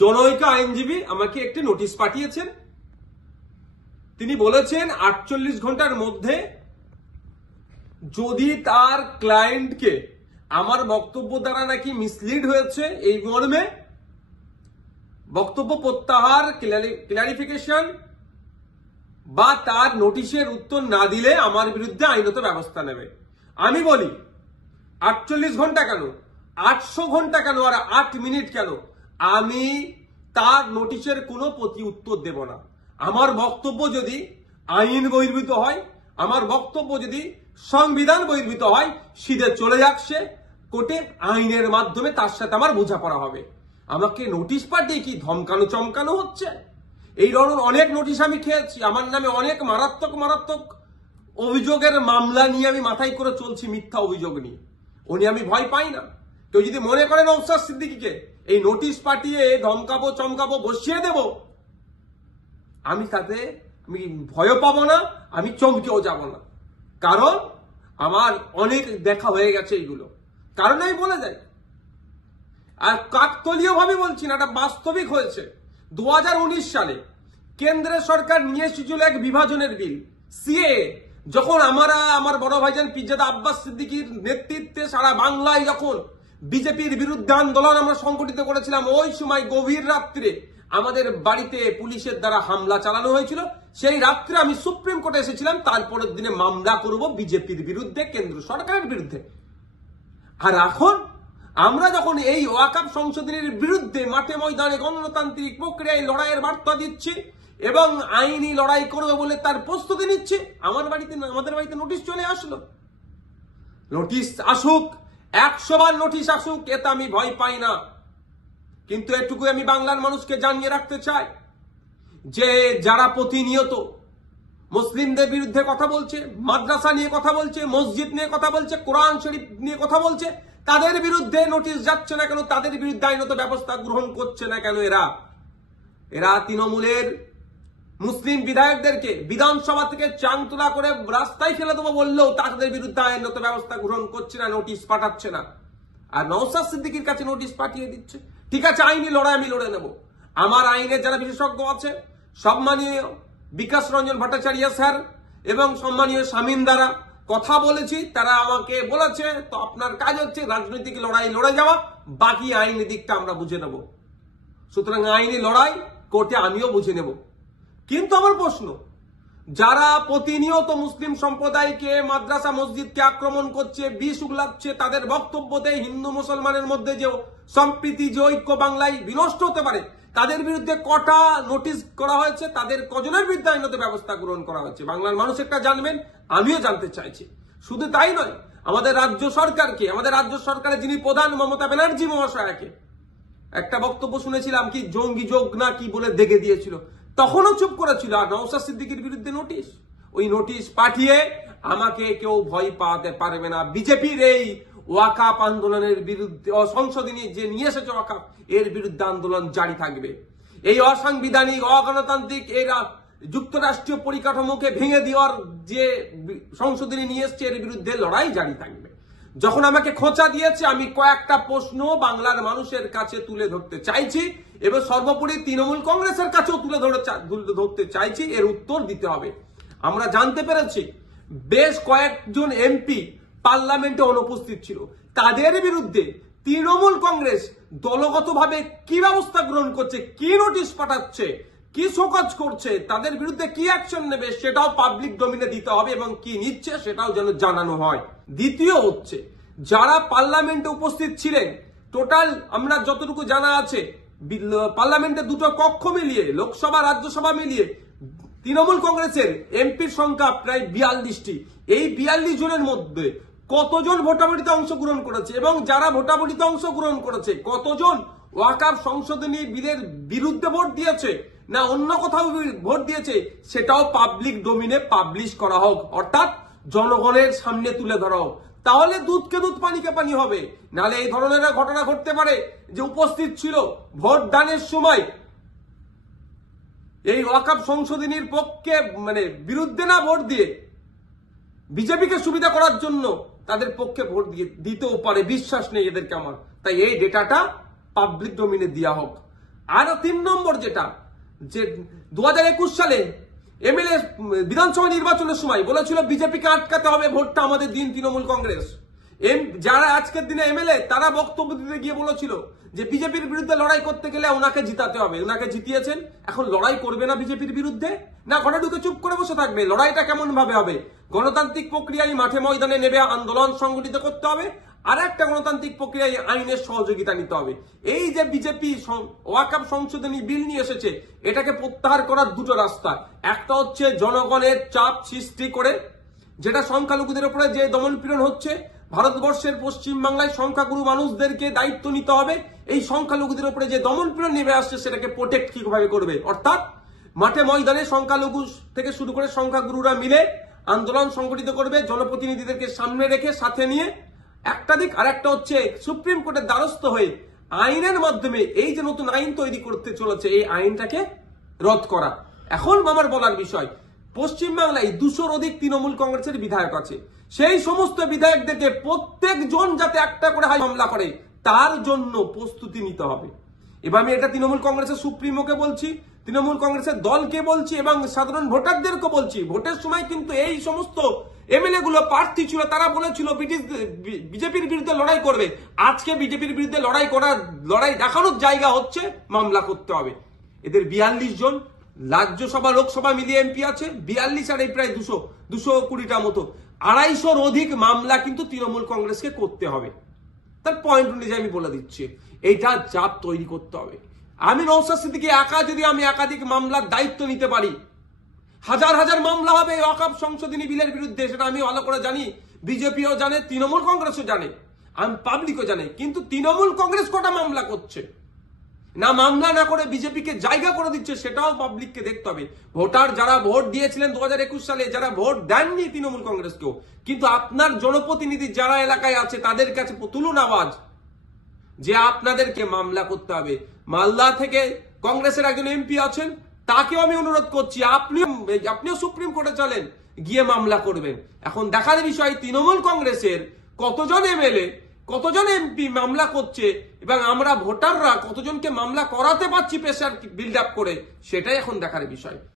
জনৈক আইনজীবী আমাকে একটি নোটিশ পাঠিয়েছেন। তিনি বলেছেন 48 ঘন্টার মধ্যে যদি তার ক্লায়েন্টকে আমার বক্তব্য দ্বারা নাকি মিসলিড হয়েছে এই মর্মে বক্তব্য প্রত্যাহার, ক্লারিফিকেশন বা তার নোটিশের উত্তর না দিলে আমার বিরুদ্ধে আইনত ব্যবস্থা নেবে। আমি বলি 48 ঘন্টা কেন, 800 ঘন্টা কেন, আর 8 মিনিট কেন, আমি তার নোটিশের কোনো প্রতি উত্তর দেব না। আমার বক্তব্য যদি আইন বহির্ভূত হয়, আমার বক্তব্য যদি সংবিধান বহির্ভূত হয়, সিধে চলে যাক সে কোর্টে, আইনের মাধ্যমে তার সাথে আমার বোঝাপড়া হবে। আমাকে নোটিশ পাঠিয়ে কি ধমকানো চমকানো হচ্ছে? এই ধরনের অনেক নোটিশ আমি খেয়েছি। আমার নামে অনেক মারাত্মক মারাত্মক অভিযোগের মামলা নিয়ে আমি মাথায় করে চলছি, মিথ্যা অভিযোগ নিয়ে। উনি আমি ভয় পাই না। কেউ যদি মনে করেন নওশাদ সিদ্দিকীকে এই নোটিশ পাঠিয়ে ধমকাবো চমকাবো বসিয়ে দেব, আমি তাতে ভয় পাবো না, আমি চমকেও যাব না। কারণ আমার অনেক দেখা হয়ে গেছে এইগুলো। কারণ আমি বলে যাই, আর কাকতলীয় ভাবে বলছি না, এটা বাস্তবিক হয়েছে। 2019 সালে কেন্দ্রের সরকার নিয়ে এসেছিল এক বিভাজনের বিল, সিএ। যখন আমার বড় ভাইজান পিরজাদা আব্বাস সিদ্দিকীর নেতৃত্বে সারা বাংলায় যখন বিজেপির বিরুদ্ধে আন্দোলন আমরা সংগঠিত করেছিলাম, ওই সময় গভীর রাত্রে আমাদের বাড়িতে পুলিশের দ্বারা হামলা চালানো হয়েছিল। সেই রাত্রে আমি সুপ্রিম কোর্টে এসেছিলাম, তারপরের দিনে মামলা করব বিজেপির বিরুদ্ধে, কেন্দ্র সরকারের বিরুদ্ধে। আর এখন আমরা যখন এই ওয়াকফ সংশোধনীর বিরুদ্ধে মাঠে ময়দানে গণতান্ত্রিক প্রক্রিয়ায় লড়াইয়ের বার্তা দিচ্ছি এবং আইনি লড়াই করবে বলে তার প্রস্তুতি নিচ্ছে, আমাদের বাড়িতে নোটিশ চলে আসলো। নোটিশ আসুক, 100 বার নোটিশ আসুক, এতে আমি ভয় পাই না। কিন্তু এটুকু আমি বাংলার মানুষকে জানিয়ে রাখতে চাই যে যারা প্রতিনিয়ত মুসলিমদের বিরুদ্ধে কথা বলছে, মাদ্রাসা নিয়ে কথা বলছে, মসজিদ নিয়ে কথা বলছে, কোরআন শরীফ নিয়ে কথা বলছে, তাদের বিরুদ্ধে নোটিশ যাচ্ছে না কেন, তাদের বিরুদ্ধে আইনত ব্যবস্থা গ্রহণ করছে না কেন? এরা তৃণমূলের মুসলিম বিধায়কদেরকে বিধানসভা থেকে চাংতলা করে রাস্তায় ফেলে দেবো বললেও তাদের বিরুদ্ধে আইনত ব্যবস্থা গ্রহণ করছে না, নোটিশ পাঠাচ্ছে না। আর নওশাদ সিদ্দিকীর কাছে নোটিশ পাঠিয়ে দিচ্ছে। ঠিক আছে, আইনি লড়াই আমি লড়ে নেব। আমার আইনের যারা বিশেষজ্ঞ আছে, সম্মানীয় বিকাশ রঞ্জন ভট্টাচার্য স্যার এবং সম্মানীয় শামীম দ্বারা কথা বলেছি, তারা আমাকে বলেছে তো আপনার কাজ হচ্ছে রাজনৈতিক লড়াই লড়ে যাওয়া, বাকি আইনি দিকটা আমরা বুঝে নেব। সুতরাং আইনি লড়াই কোর্টে আমিও বুঝে নেব। কিন্তু আমার প্রশ্ন, যারা প্রতিনিয়ত মুসলিম সম্প্রদায়কে, মাদ্রাসা মসজিদকে আক্রমণ করছে, বিষ উগলাচ্ছে, তাদের বক্তব্য দেয় হিন্দু মুসলমানের মধ্যে যে সম্প্রীতি, যে ঐক্য বাংলায় বিনষ্ট হতে পারে, তাদের বিরুদ্ধে কটা নোটিশ করা হয়েছে, তাদের কজনের বিরুদ্ধে আইনত ব্যবস্থা গ্রহণ করা হয়েছে, বাংলার মানুষ একটা জানবেন, আমিও জানতে চাইছি। শুধু তাই নয়, আমাদের রাজ্য সরকারকে, আমাদের রাজ্য সরকারের যিনি প্রধান মমতা ব্যানার্জি মহাশয়াকে একটা বক্তব্য শুনেছিলাম, কি জঙ্গি যোগ না কি বলে দেখে দিয়েছিল, তখনও চুপ করেছিল। আর নওশাদ সিদ্দিকীর বিরুদ্ধে নোটিশ, ওই নোটিশ পাঠিয়ে আমাকে কেউ ভয় পাওয়াতে পারবে না। বিজেপির এই ওয়াকফ আন্দোলনের বিরুদ্ধে, সংশোধনী যে নিয়ে এসেছে ওয়াকফ, এর বিরুদ্ধে আন্দোলন জারি থাকবে। এই অসাংবিধানিক, অগণতান্ত্রিক এরা যুক্তরাষ্ট্রীয় পরিকাঠামোকে ভেঙে দেওয়ার যে সংশোধনী নিয়ে এসছে, এর বিরুদ্ধে লড়াই জারি থাকবে। যখন আমাকে খোঁচা দিয়েছে, আমি কয়েকটা প্রশ্ন বাংলার মানুষের কাছে তুলে ধরতে চাইছি এবং সর্বোপরি তৃণমূল কংগ্রেসের কাছেও তুলে ধরতে চাইছি, এর উত্তর দিতে হবে। আমরা জানতে পেরেছি বেশ কয়েকজন এমপি পার্লামেন্টে অনুপস্থিত ছিল, তাদের বিরুদ্ধে তৃণমূল কংগ্রেস দলগতভাবে কি ব্যবস্থা গ্রহণ করছে, কি নোটিশ পাঠাচ্ছে, কি শোকজ করছে, তাদের বিরুদ্ধে কি অ্যাকশন নেবে, সেটাও পাবলিক ডোমিনে দিতে হবে এবং কি নিচ্ছে সেটাও যেন জানানো হয়। দ্বিতীয় হচ্ছে, যারা পার্লামেন্টে উপস্থিত ছিলেন, টোটাল আমরা যতটুকু জানা আছে, পার্লামেন্টে দুটো কক্ষ মিলিয়ে, লোকসভা রাজ্যসভা মিলিয়ে তৃণমূল কংগ্রেসের এমপির সংখ্যা প্রায় 42টি। এই 42 জনের মধ্যে কতজন ভোটাভুটিতে অংশগ্রহণ করেছে এবং যারা ভোটাভুটিতে অংশগ্রহণ করেছে কতজন ওয়াকফ সংশোধনী বিলের বিরুদ্ধে ভোট দিয়েছে না অন্য কোথাও ভোট দিয়েছে, সেটাও পাবলিক ডোমিনে পাবলিশ করা হোক, অর্থাৎ জনগণের সামনে তুলে ধরা হোক। তাহলে দুধকে দুধ, পানিকে পানি হবে। নাহলে এই ধরনের ঘটনা ঘটতে পারে যে উপস্থিত ছিল ভোট দানের সময় এই ওয়াকফ সংশোধনীর পক্ষে, বিরুদ্ধে না ভোট দিয়ে বিজেপিকে সুবিধা করার জন্য তাদের পক্ষে ভোট দিতেও পারে, বিশ্বাস নেই এদেরকে আমার। তাই এই ডেটাটা পাবলিক ডোমিনে দেওয়া হোক। আর 3 নম্বর যেটা, যে 2021 সালে এমএলএ বিধানসভা নির্বাচনের সময় বলেছিল বিজেপিকে আটকাতে হবে, ভোটটা আমাদের দিন তৃণমূল কংগ্রেস। যারা আজকের দিনে এমএলএ তারা বক্তব্য দিতে গিয়ে বলেছিল যে বিজেপির বিরুদ্ধে লড়াই করতে গেলে ওনাকে জিতাতে হবে, ওনাকে জিতিয়েছেন। এখন লড়াই করবে না বিজেপির বিরুদ্ধে, না ঘরে ঢুকে চুপ করে বসে থাকবে? লড়াইটা কেমন ভাবে হবে? গণতান্ত্রিক প্রক্রিয়ায় মাঠে ময়দানে নেবে আন্দোলন সংগঠিত করতে হবে, আর একটা গণতান্ত্রিক প্রক্রিয়ায় আইনের সহযোগিতা নিতে হবে। এই যে বিজেপি ওয়াকফ সংশোধনী বিল নিয়ে এসেছে, এটাকে প্রত্যাহার করার দুটো রাস্তা। একটা হচ্ছে জনগণের চাপ সৃষ্টি করে, যেটা সংখ্যালঘুদের উপরে যে দমনপীড়ন হচ্ছে, ভারতবর্ষের পশ্চিমবাংলায় সংখ্যাগুরু মানুষদেরকে দায়িত্ব নিতে হবে। এই সংখ্যালঘুদের উপরে যে দমনপীড়ন নেমে আসছে সেটাকে প্রোটেক্ট কিভাবে করবে, অর্থাৎ মাঠে ময়দানে সংখ্যালঘু থেকে শুরু করে সংখ্যাগুরুরা মিলে আন্দোলন সংগঠিত করবে, জনপ্রতিনিধিদেরকে সামনে রেখে সাথে নিয়ে একটা দিক। আর একটা হচ্ছে সুপ্রিম কোর্টের দ্বারস্থ হয়ে আইনের মাধ্যমে এই যে নতুন আইন তৈরি করতে চলেছে, এই আইনটাকে রদ করা। এখন আমার বলার বিষয়, পশ্চিমবাংলায় 200-র অধিক তৃণমূল কংগ্রেসের বিধায়ক আছে। সেই সমস্ত বিধায়কদেরকে প্রত্যেকজন যাতে একটা করে মামলা করে তার জন্য প্রস্তুতি নিতে হবে। এবার আমি এটা তৃণমূল কংগ্রেসের সুপ্রিমোকে বলছি, তৃণমূল কংগ্রেসের দলকে বলছি এবং সাধারণ ভোটারদেরকে বলছি। ভোটের সময় কিন্তু এই সমস্ত এমএলএ গুলো প্রার্থী ছিল, তারা বলেছিল বিজেপির বিরুদ্ধে লড়াই করবে। আজকে বিজেপির বিরুদ্ধে লড়াই দেখানোর জায়গা হচ্ছে মামলা করতে হবে। এদের 42 জন রাজ্যসভা লোকসভা মিলিয়ে এমপি আছে, 42 আর এই প্রায় 220টা মতো, 250-র অধিক মামলা কিন্তু তৃণমূল কংগ্রেসকে করতে হবে। তার পয়েন্ট অনুযায়ী আমি বলে দিচ্ছি, এইটা চাপ তৈরি করতে হবে। আমি নওশাদ সিদ্দিকী একা যদি আমি একাধিক মামলার দায়িত্ব নিতে পারি, হাজার হাজার মামলা হবে ওয়াকফ সংশোধনী বিলের বিরুদ্ধে, সেটা আমি ভালো করে জানি, বিজেপিও জানে, তৃণমূল কংগ্রেসও জানে, আমি পাবলিকও জানে। কিন্তু তৃণমূল কংগ্রেস কটা মামলা করছে, না মামলা না করে বিজেপিকে জায়গা করে দিচ্ছে, সেটাও পাবলিককে দেখতে হবে। ভোটার যারা ভোট দিয়েছিলেন 2021 সালে, যারা ভোট দেননি তৃণমূল কংগ্রেসকেও, কিন্তু আপনার জনপ্রতিনিধি যারা এলাকায় আছে তাদের কাছে তুলুন আওয়াজ যে আপনাদেরকে মামলা করতে হবে। মালদা থেকে কংগ্রেসের একজন এমপি আছেন, তাকেও আমি অনুরোধ করছি আপনিও সুপ্রিম কোর্টে চলেন, গিয়ে মামলা করবেন। এখন দেখার বিষয় তৃণমূল কংগ্রেসের কতজন এমএলএ কতজন এমপি মামলা করছে এবং আমরা ভোটাররা কতজনকে মামলা করাতে পারছি প্রেসার বিল্ড আপ করে, সেটাই এখন দেখার বিষয়।